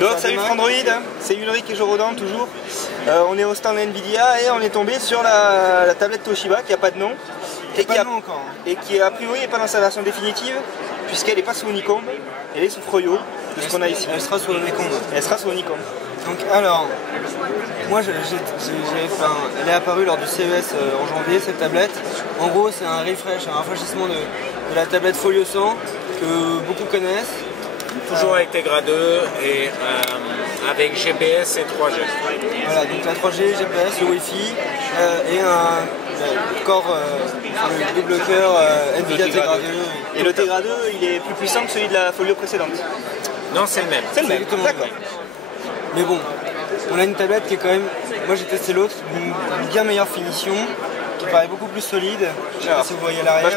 Donc salut Frandroid, c'est Ulrich et Jorodan toujours. On est au stand Nvidia et on est tombé sur la tablette Toshiba qui n'a pas de nom. Et qui a priori n'est pas dans sa version définitive puisqu'elle n'est pas sous Nikon, elle est sous Froyo, de ce qu'on a ici. Elle sera sur le Nikon. Elle sera sur Nikon. Donc alors, moi elle est apparue lors du CES en janvier cette tablette. En gros c'est un refresh, un rafraîchissement de la tablette Folio 100 que beaucoup connaissent. Toujours avec Tegra 2 et avec GPS et 3G. Voilà, donc la 3G, GPS, le Wi-Fi et un corps, le double cœur Nvidia Tegra 2. Et le Tegra 2, il est plus puissant que celui de la Folio précédente. Non, c'est le même. C'est le même, d'accord. Mais bon, on a une tablette qui est quand même, moi j'ai testé l'autre, une bien meilleure finition, qui paraît beaucoup plus solide. Je sais pas si vous voyez à l'arrière.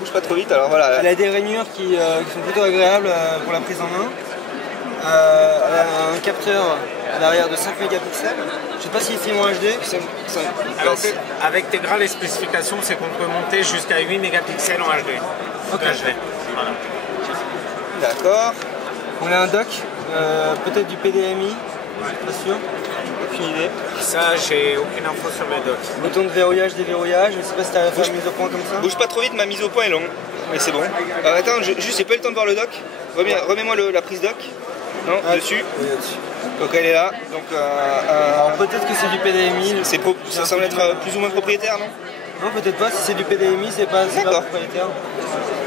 Bouge pas trop vite, alors voilà. Elle a des rainures qui sont plutôt agréables pour la prise en main. Elle a un capteur à l'arrière de 5 mégapixels. Je sais pas s'il filme en HD. Alors, avec Tegra, les spécifications, c'est qu'on peut monter jusqu'à 8 mégapixels en HD. Ok. Voilà. D'accord. On a un dock, peut-être du PDMI, pas sûr. Aucune idée. Ça, j'ai aucune info sur les docks. Bouton de verrouillage, déverrouillage, je sais pas si tu as fait une mise au point comme ça. Bouge pas trop vite, ma mise au point est longue. Mais c'est bon. Attends, juste j'ai pas eu le temps de voir le dock. Remets-moi la prise dock. Non, dessus. Oui, dessus. Donc elle est là. Donc, alors peut-être que c'est du PDMI. Ça semble être plus ou moins propriétaire, non? Non, peut-être pas. Si c'est du PDMI, c'est pas propriétaire.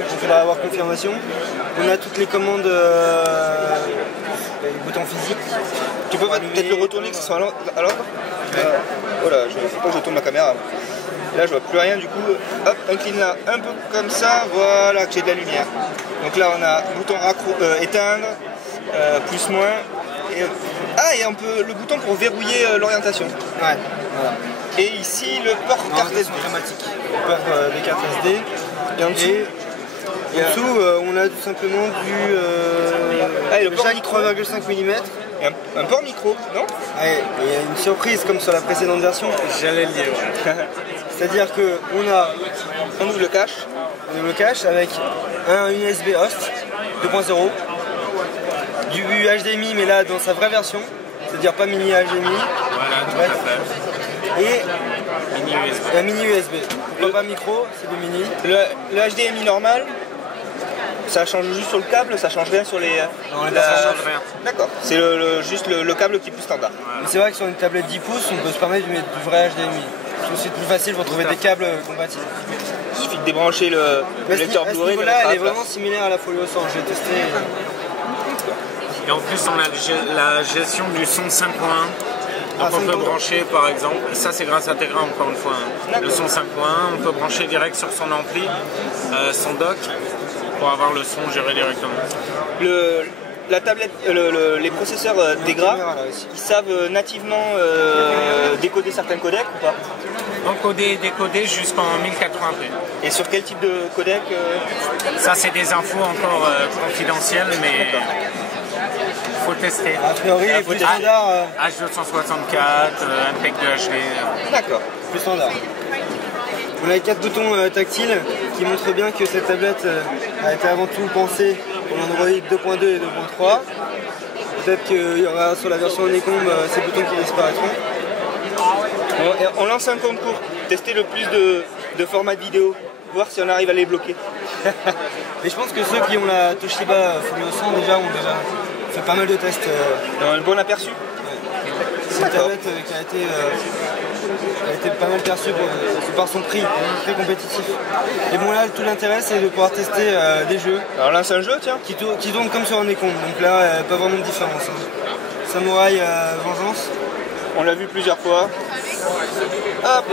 Il faudra avoir confirmation. On a toutes les commandes, les boutons physiques. Tu peux peut-être le retourner, que ce soit à l'ordre. Voilà, il faut pas que je tourne ma caméra. Là, je vois plus rien, du coup, hop, incline là, un peu comme ça, voilà, que j'ai de la lumière. Donc là, on a bouton éteindre, plus, moins. Et le bouton pour verrouiller l'orientation. Ouais, voilà. Et ici, le port carte SD. Automatique. Le port des cartes SD. Et en dessous, on a tout simplement le port jack 3,5 mm. Et un port micro, non? Ouais, il y a une surprise comme sur la précédente version. J'allais le dire. C'est-à-dire qu'on ouvre le cache. On ouvre le cache avec un USB host 2.0, du HDMI mais là dans sa vraie version, c'est-à-dire pas mini HDMI. Voilà, tout à fait. Et mini USB. Un mini USB. Pas micro, c'est du mini. Le HDMI normal, ça change juste sur le câble, ça change rien sur les... Non, ça change rien. D'accord, c'est juste le câble qui est plus standard. Mais c'est vrai que sur une tablette 10 pouces, on peut se permettre de mettre du vrai HDMI. C'est plus facile pour trouver des câbles compatibles. Il suffit de débrancher le lecteur Blu-ray. À ce niveau-là, elle est vraiment similaire à la Folio 100, j'ai testé. Et en plus, on a la gestion du son 5.1. Donc on peut brancher par exemple, ça c'est grâce à Tegra encore une fois, hein. Le son 5.1, on peut brancher direct sur son ampli, son dock, pour avoir le son géré directement. La tablette, les processeurs Tegra, ils savent nativement décoder certains codecs ou pas? Encoder et décoder jusqu'en 1080p. Et sur quel type de codec Ça c'est des infos encore confidentielles, mais faut tester. A priori, les plus standards. H264, MPEG 2 HD. D'accord. Plus standard. On a 4 boutons tactiles qui montrent bien que cette tablette a été avant tout pensée pour Android 2.2 et 2.3. Peut-être qu'il y aura sur la version Nikon ces boutons qui disparaîtront. On lance un concours, tester le plus de formats de vidéo, voir si on arrive à les bloquer. Mais je pense que ceux qui ont la Toshiba Folio 100 ont déjà fait pas mal de tests. Un bon aperçu. C'est une tablette qui a été pas mal perçue par son prix, très compétitif. Et bon là, tout l'intérêt c'est de pouvoir tester des jeux. Alors lance un jeu, tiens. Qui tournent comme sur un Nikon, donc là, pas vraiment de différence. Hein. Samouraï Vengeance. On l'a vu plusieurs fois. Hop.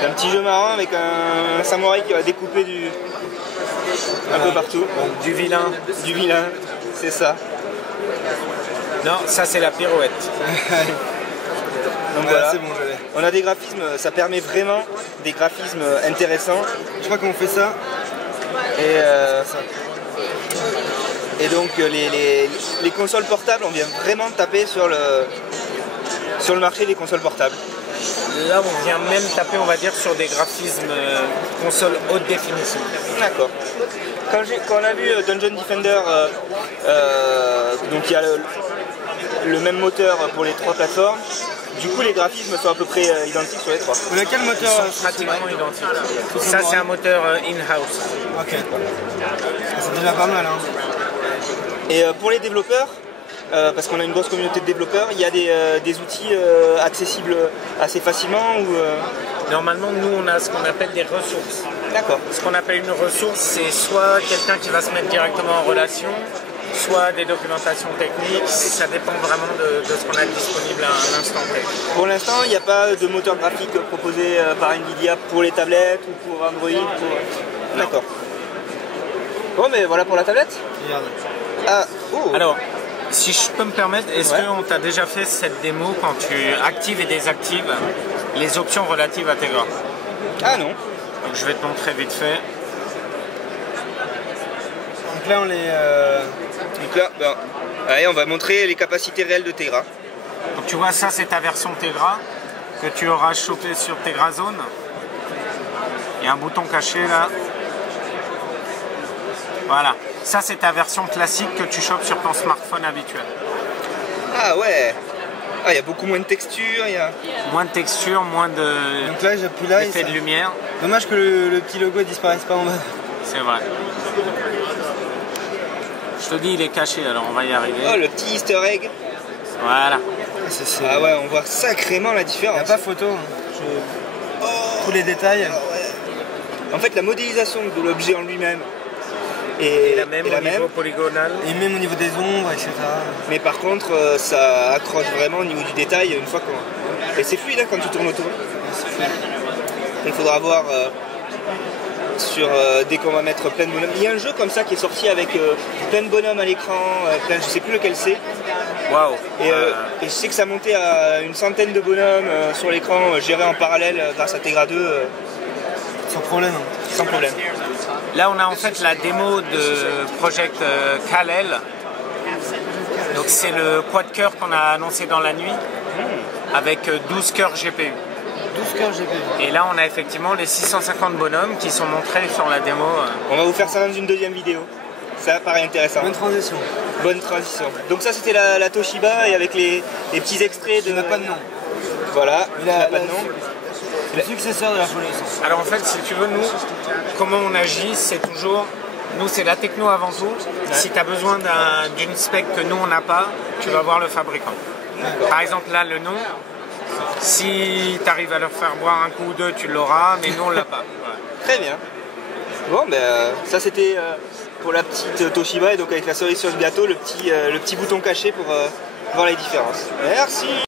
C'est un petit jeu marrant avec un samouraï qui va découper un peu partout. Du vilain. Du vilain, c'est ça. Non, ça c'est la pirouette. Donc voilà, c'est bon, je l'ai. On a des graphismes, ça permet vraiment des graphismes intéressants. Je crois qu'on fait ça. Et donc les consoles portables, on vient vraiment taper sur le marché des consoles portables. Là, on vient même taper, on va dire, sur des graphismes console haute définition. D'accord. Quand on a vu Dungeon Defender, donc il y a le même moteur pour les 3 plateformes, du coup les graphismes sont à peu près identiques sur les 3. On a quel moteur? Ils sont pratiquement identiques. Ça c'est un moteur in-house. Ok. C'est déjà pas mal. Hein. Et pour les développeurs, parce qu'on a une grosse communauté de développeurs, il y a des outils accessibles assez facilement ou, Normalement, nous, on a ce qu'on appelle des ressources. D'accord. Ce qu'on appelle une ressource, c'est soit quelqu'un qui va se mettre directement en relation, soit des documentations techniques. Ça dépend vraiment de ce qu'on a disponible à un instant T. Pour l'instant, il n'y a pas de moteur graphique proposé par Nvidia pour les tablettes ou pour Android. D'accord. Bon, mais voilà pour la tablette. Regarde. Ah, oh. Alors, si je peux me permettre, est-ce qu'on t'a déjà fait cette démo quand tu actives et désactives les options relatives à Tegra? Ah non. Donc je vais te montrer vite fait. Donc là, on les... Donc là, ben, allez, on va montrer les capacités réelles de Tegra. Donc tu vois, ça c'est ta version Tegra que tu auras chopé sur Tegra Zone. Il y a un bouton caché là. Voilà. Ça c'est ta version classique que tu chopes sur ton smartphone habituel. Ah ouais. Ah, il y a beaucoup moins de textures, il y a... Moins de texture, moins de Donc là, j'appuie là effet de lumière. Dommage que le petit logo disparaisse pas en bas. C'est vrai. Je te dis, il est caché, alors on va y arriver. Oh, le petit easter egg. Voilà. Ah ouais, on voit sacrément la différence. Il n'y a pas photo. Hein. Tous les détails. En fait, la modélisation de l'objet en lui-même est la même au niveau polygonal. Et même au niveau des ombres, etc. Mais par contre, ça accroche vraiment au niveau du détail une fois qu'on... Et c'est fluide hein, quand tu tournes autour. Il faudra voir dès qu'on va mettre plein de bonhommes. Il y a un jeu comme ça qui est sorti avec plein de bonhommes à l'écran, je sais plus lequel c'est. Waouh. Et je sais que ça montait à une centaine de bonhommes sur l'écran, gérés en parallèle grâce à Tegra 2. Sans problème. Sans problème. Là, on a en fait la démo de Project Kal-El. Donc c'est le quad-cœur qu'on a annoncé dans la nuit avec 12 cœurs GPU. 12 cœurs GPU. Et là, on a effectivement les 650 bonhommes qui sont montrés sur la démo. On va vous faire ça dans une deuxième vidéo. Ça paraît intéressant. Bonne transition. Bonne transition. Donc ça, c'était la Toshiba et avec les petits extraits de... Il n'a pas de nom. Voilà, il n'a pas de nom. Le successeur de la Polonaise. Alors en fait, si tu veux, nous, comment on agit, c'est toujours... Nous, c'est la techno avant tout. Ouais. Si tu as besoin d'une spec que nous, on n'a pas, tu vas voir le fabricant. Par exemple, là, le nom, si tu arrives à leur faire boire un coup ou deux, tu l'auras, mais nous, on l'a pas. Ouais. Très bien. Bon, ben, ça, c'était pour la petite Toshiba, et donc avec la cerise sur le gâteau, le petit bouton caché pour voir les différences. Merci.